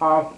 Uh,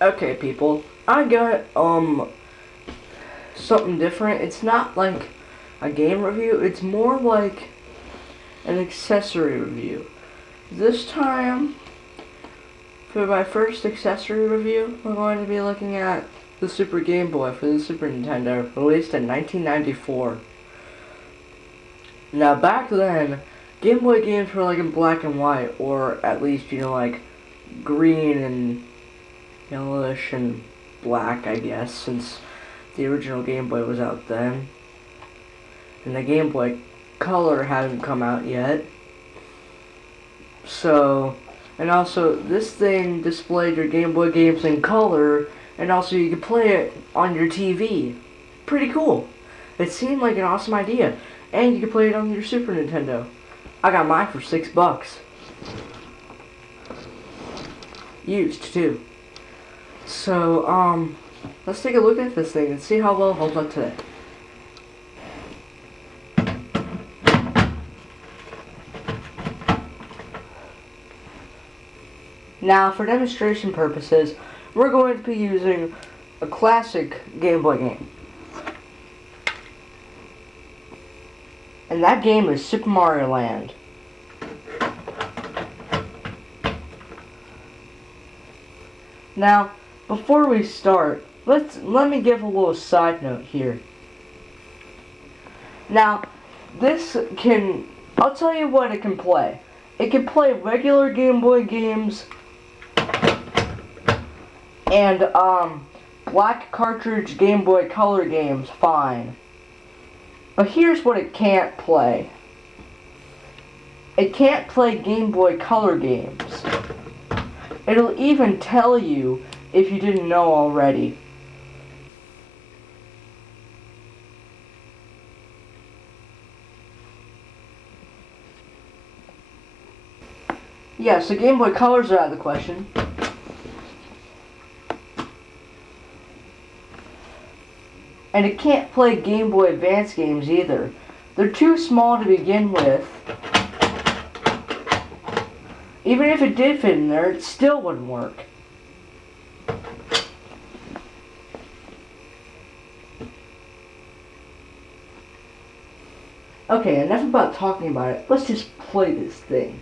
okay, people. I got, something different. It's not like a game review, it's more like an accessory review. This time, for my first accessory review, we're going to be looking at the Super Game Boy for the Super Nintendo, released in 1994. Now, back then, Game Boy games were like in black and white, or at least, like green and yellowish and black, I guess, since the original Game Boy was out then. And the Game Boy Color hadn't come out yet. So, and also, this thing displayed your Game Boy games in color, and also you could play it on your TV. Pretty cool. It seemed like an awesome idea. And you could play it on your Super Nintendo. I got mine for $6. Used, too. So, let's take a look at this thing and see how well it holds up today. Now, for demonstration purposes, we're going to be using a classic Game Boy game. And that game is Super Mario Land. Now, before we start, let me give a little side note here. Now, I'll tell you what it can play. It can play regular Game Boy games and black cartridge Game Boy Color games fine. But here's what it can't play. It can't play Game Boy Color games. It'll even tell you if you didn't know already. Yeah, so Game Boy Colors are out of the question. And it can't play Game Boy Advance games either. They're too small to begin with. Even if it did fit in there, it still wouldn't work. Okay, enough about talking about it. Let's just play this thing.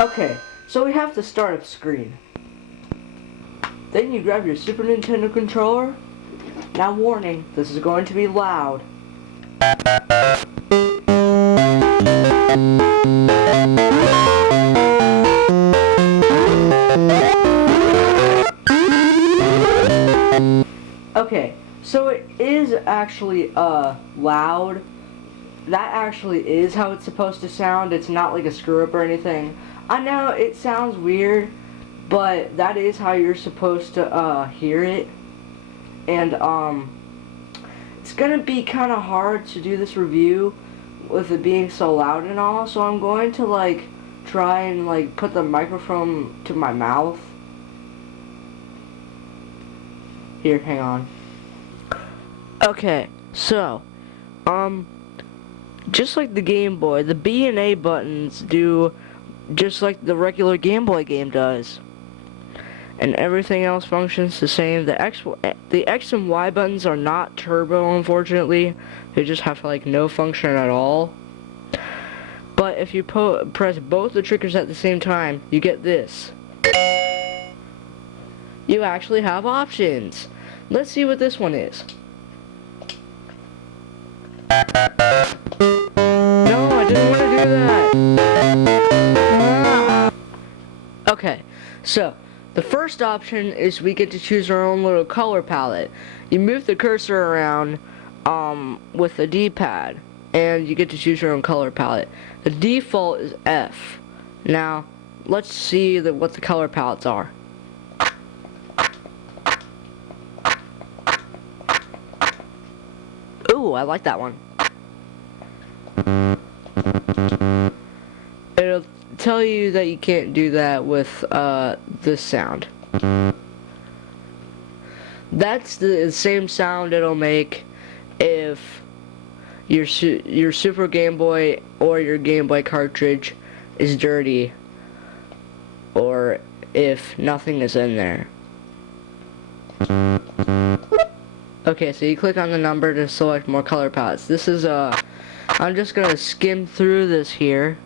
Okay, so we have the startup screen. Then you grab your Super Nintendo controller. Now warning, this is going to be loud. Okay, so it is actually loud. That actually is how it's supposed to sound. It's not like a screw up or anything. I know it sounds weird, but that is how you're supposed to hear it. And it's gonna be kind of hard to do this review with it being so loud and all, so I'm going to like try and like put the microphone to my mouth. Here, hang on. Okay, so just like the Game Boy, the B and A buttons do just like the regular Game Boy game does. And everything else functions the same. The X and Y buttons are not turbo, unfortunately. They just have like no function at all. But if you press both the triggers at the same time, you get this. You actually have options. Let's see what this one is. No, I didn't want to do that. Okay, so the first option is we get to choose our own little color palette. You move the cursor around with the D-pad, and you get to choose your own color palette. The default is F. Now, let's see what the color palettes are. Ooh, I like that one. It'll tell you that you can't do that with this sound. That's the same sound it'll make if your Super Game Boy or your Game Boy cartridge is dirty, or if nothing is in there. Okay, so you click on the number to select more color palettes. This is I'm just gonna skim through this here.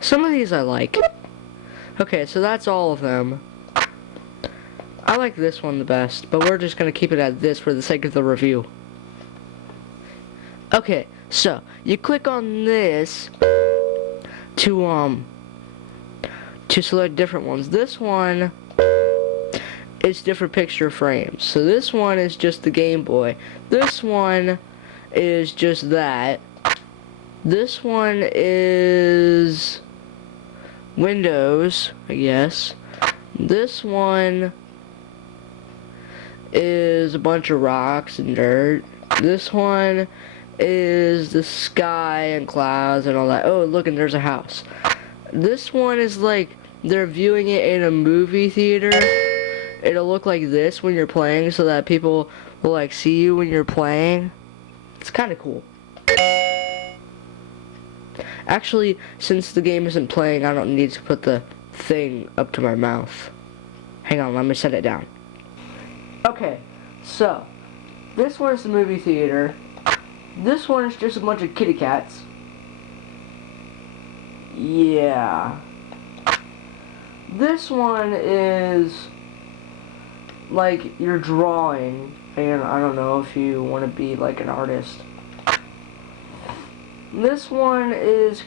Some of these I like. Okay, so that's all of them. I like this one the best, but we're just gonna keep it at this for the sake of the review. Okay, so you click on this to select different ones. This one is different picture frames. So this one is just the Game Boy. This one is just that. This one is Windows, I guess. This one is a bunch of rocks and dirt. This one is the sky and clouds and all that. Oh, look, and there's a house. This one is like they're viewing it in a movie theater. It'll look like this when you're playing, so that people will like see you when you're playing. It's kind of cool. Actually, since the game isn't playing, I don't need to put the thing up to my mouth. Hang on, let me set it down. Okay, so this one is the movie theater. This one is just a bunch of kitty cats. Yeah. This one is like you're drawing, and I don't know if you want to be like an artist. This one is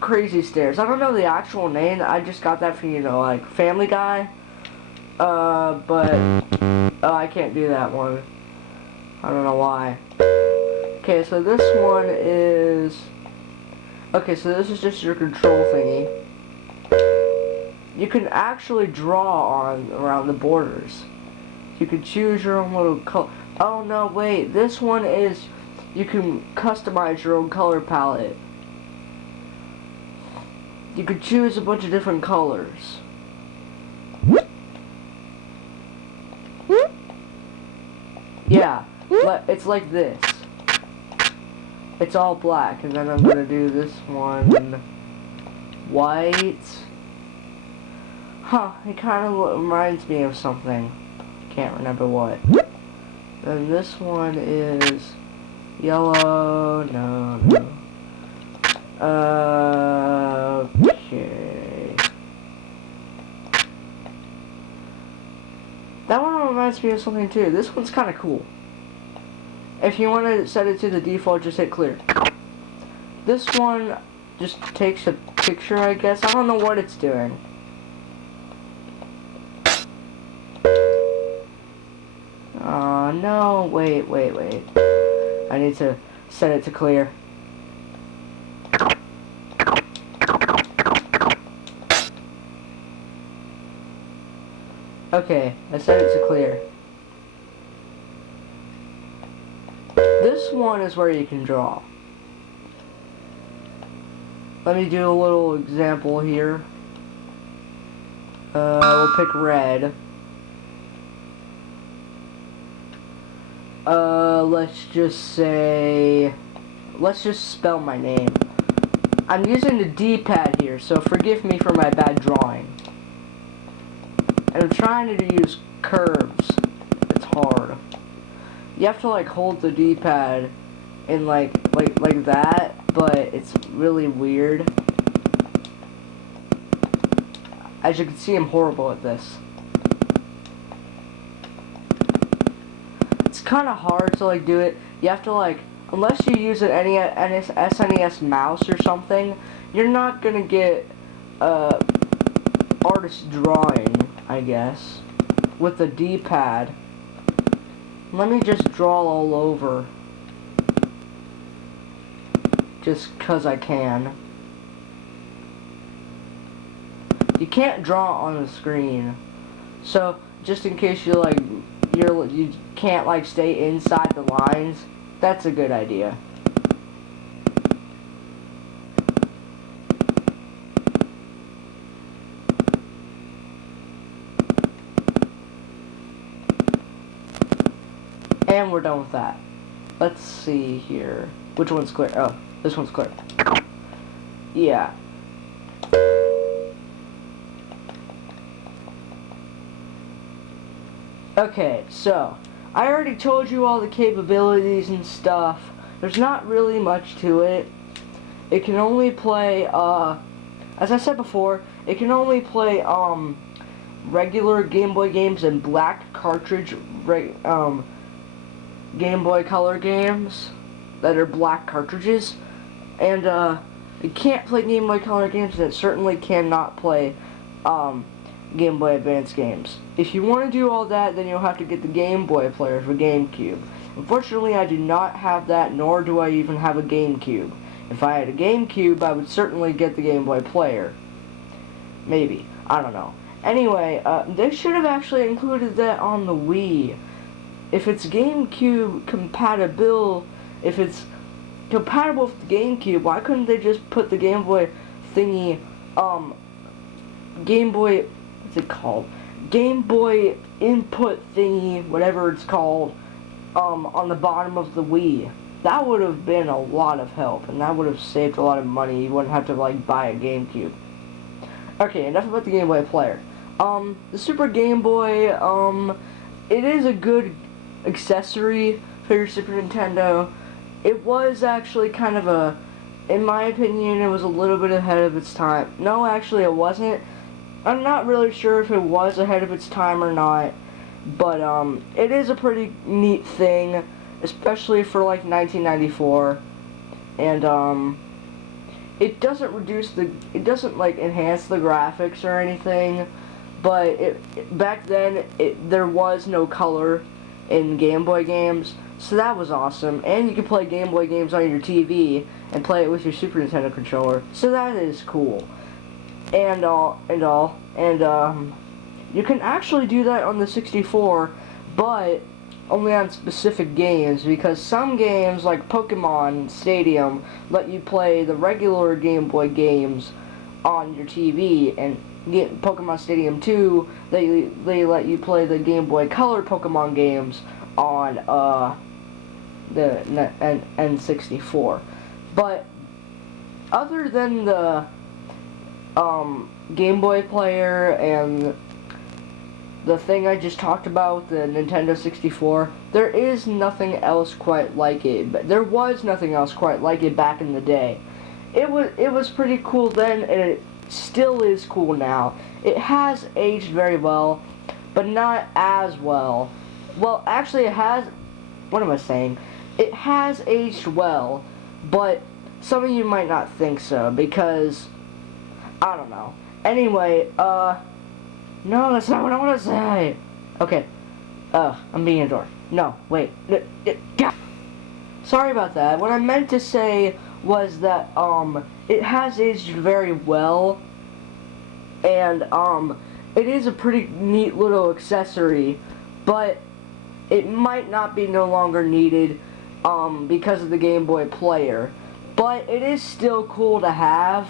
Crazy Stairs. I don't know the actual name. I just got that from, like Family Guy. But I can't do that one. I don't know why. Okay, so this one is... Okay, so this is just your control thingy. You can actually draw around the borders. You can choose your own little color. Oh no, wait. This one is... You can customize your own color palette. You could choose a bunch of different colors. Yeah, it's like this. It's all black, and then I'm gonna do this one white. Huh, it kind of reminds me of something. Can't remember what. Then this one is yellow. No. Okay. That one reminds me of something too. This one's kind of cool. If you want to set it to the default, just hit clear. This one just takes a picture, I guess. I don't know what it's doing. No, wait. I need to set it to clear. Okay, I set it to clear. This one is where you can draw. Let me do a little example here. We'll pick red. Let's just spell my name. I'm using the D-pad here, so forgive me for my bad drawing. And I'm trying to use curves. It's hard. You have to like hold the D-pad in like that, but it's really weird. As you can see, I'm horrible at this. It's kind of hard to like do it. You have to like, unless you use an SNES mouse or something, you're not gonna get all artist drawing, I guess, with the D-pad. Let me just draw all over, just 'cause I can. You can't draw on the screen, so just in case you can't like stay inside the lines, that's a good idea. And we're done with that. Let's see here. Which one's clear? Oh, this one's clear. Yeah. Okay, so I already told you all the capabilities and stuff. There's not really much to it. It can only play, as I said before, it can only play, regular Game Boy games and black cartridge, Game Boy Color games that are black cartridges. And, it can't play Game Boy Color games, and it certainly cannot play, Game Boy Advance games. If you want to do all that, then you'll have to get the Game Boy player for GameCube. Unfortunately, I do not have that, nor do I even have a GameCube. If I had a GameCube, I would certainly get the Game Boy player. Maybe. I don't know. Anyway, they should have actually included that on the Wii. If it's GameCube compatible, if it's compatible with the GameCube, why couldn't they just put the Game Boy thingy, Game Boy, what's it called? Game Boy input thingy, whatever it's called, on the bottom of the Wii. That would have been a lot of help, and that would have saved a lot of money. You wouldn't have to, like, buy a GameCube. Okay, enough about the Game Boy player. The Super Game Boy, it is a good accessory for your Super Nintendo. It was actually kind of in my opinion, it was a little bit ahead of its time. No, actually it wasn't. I'm not really sure if it was ahead of its time or not, but, it is a pretty neat thing, especially for, like, 1994, and, it doesn't like, enhance the graphics or anything, but back then, there was no color in Game Boy games, so that was awesome, and you could play Game Boy games on your TV, and play it with your Super Nintendo controller, so that is cool. And you can actually do that on the 64, but only on specific games, because some games, like Pokemon Stadium, let you play the regular Game Boy games on your TV, and Pokemon Stadium 2, they let you play the Game Boy Color Pokemon games on, the N64. But, other than the, Game Boy player and the thing I just talked about, the Nintendo 64, there is nothing else quite like it. But there was nothing else quite like it back in the day. It was pretty cool then, and it still is cool now. It has aged very well, but not as well. Well, actually it has, what am I saying? It has aged well, but some of you might not think so, because, I don't know. Anyway, no, that's not what I want to say. Okay. I'm being a dork. No, wait. Sorry about that. What I meant to say was that, it has aged very well. And, it is a pretty neat little accessory. But it might not be no longer needed, because of the Game Boy player. But it is still cool to have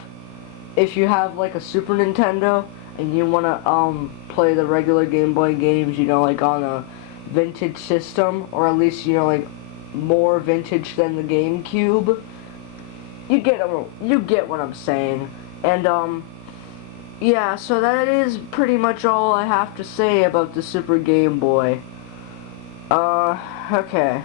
if you have, like, a Super Nintendo and you want to, play the regular Game Boy games, you know, like, on a vintage system, or at least, you know, like, more vintage than the GameCube. You get what I'm saying. And, yeah, so that is pretty much all I have to say about the Super Game Boy. Okay.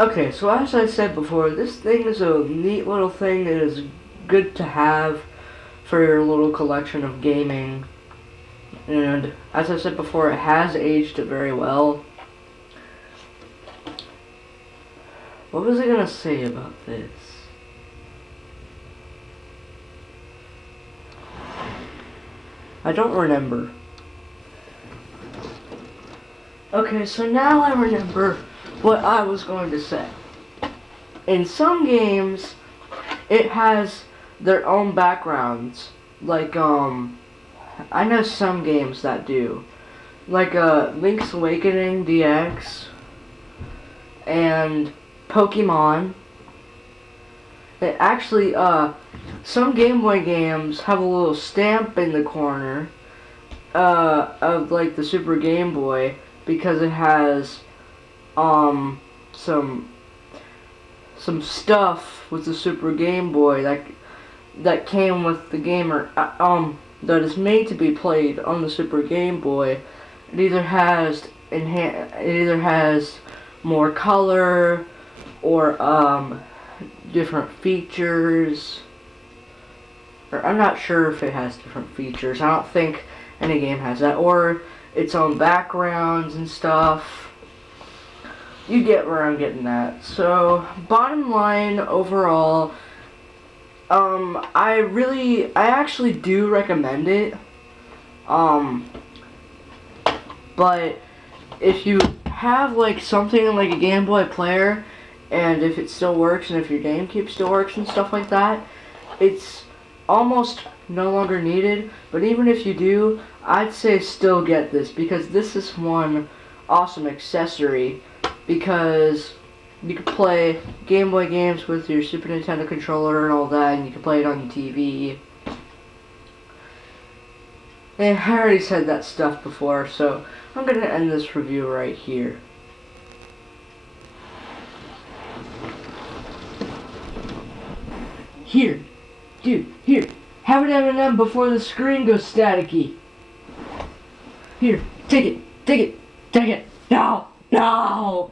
Okay, so as I said before, this thing is a neat little thing that is good to have for your little collection of gaming. And as I said before, it has aged very well. What was I gonna say about this? I don't remember. Okay, so now I remember what I was going to say. In some games, it has their own backgrounds. Like, I know some games that do. Like, Link's Awakening DX and Pokemon. It actually, some Game Boy games have a little stamp in the corner, of, like, the Super Game Boy, because it has, some stuff with the Super Game Boy that came with the gamer, that is made to be played on the Super Game Boy. It either has more color or different features. Or I'm not sure if it has different features. I don't think any game has that. Or its own backgrounds and stuff. You get where I'm getting at. So, bottom line, overall, I actually do recommend it. But if you have like something like a Game Boy player, and if it still works, and if your GameCube still works and stuff like that, it's almost no longer needed. But even if you do, I'd say still get this, because this is one awesome accessory, because you can play Game Boy games with your Super Nintendo controller and all that, and you can play it on your TV. And I already said that stuff before, so I'm going to end this review right here. Here, dude, here, have an M&M before the screen goes staticky. Here, take it, no, no!